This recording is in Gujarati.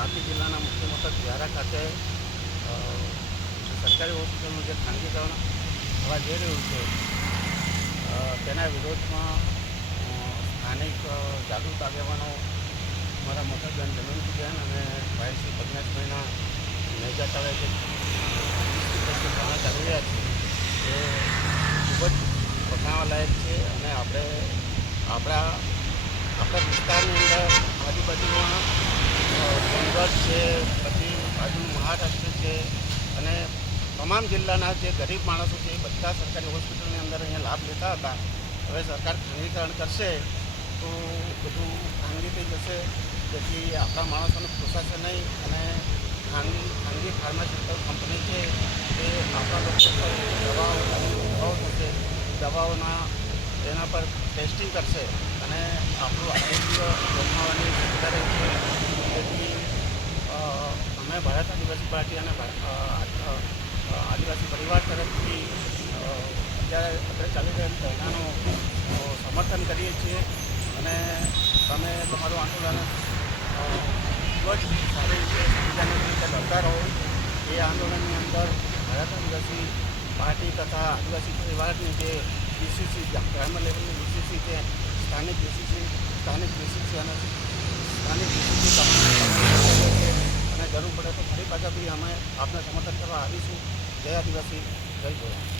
તાપી જિલ્લાના મુખ્ય મથક વ્યારા ખાતે સરકારી હોસ્પિટલનું જે ખાનગીકરણ થવા જઈ રહ્યું છે તેના વિરોધમાં સ્થાનિક જાગૃત આગેવાનો મારા જમીન દમયંતીબેન અને ભાઈ શ્રી પદ્મેશભાઈના મેજા તળે જે કારણે ચાલી રહ્યા છે, એ ખૂબ જ વખાણવાલાયક છે અને આપણા આપણા સોનગઢ છે, પછી બાજુ મહારાષ્ટ્ર છે અને તમામ જિલ્લાના જે ગરીબ માણસો છે એ બધા સરકારી હોસ્પિટલની અંદર અહીંયા લાભ લેતા હતા. હવે સરકાર ખાનગીકરણ કરશે તો બધું ખાનગી થઈ જશે. જેથી આપણા માણસોને પોસાશે નહીં અને ખાનગી ખાનગી ફાર્માસ્યુટિકલ કંપની છે એ આપણા લોકો પર દવાઓ દવાઓ થશે. દવાઓના એના પર ટેસ્ટિંગ કરશે અને આપણું આરોગ્ય ભારત આદિવાસી પાર્ટી અને આદિવાસી પરિવાર તરફથી અત્યારે અત્યારે ચાલી રહેલ ધરણાનું સમર્થન કરીએ છીએ અને તમે તમારું આંદોલન ખૂબ જ સારી રીતે, સંવિધાનિક રીતે લડતા રહો. એ આંદોલનની અંદર ભારત આદિવાસી પાર્ટી તથા આદિવાસી પરિવારની જે બીસીસી ગ્રામ્ય લેવલની બીસીસી છે, સ્થાનિક બીસીસી સ્થાનિક બીસીસી અને સ્થાનિક ડીસીસી અને જરૂર પડે તો ફરી પાછા બી અમે આપને સમર્થન કરવા આવીશું જય આદિવાસી જય જોવા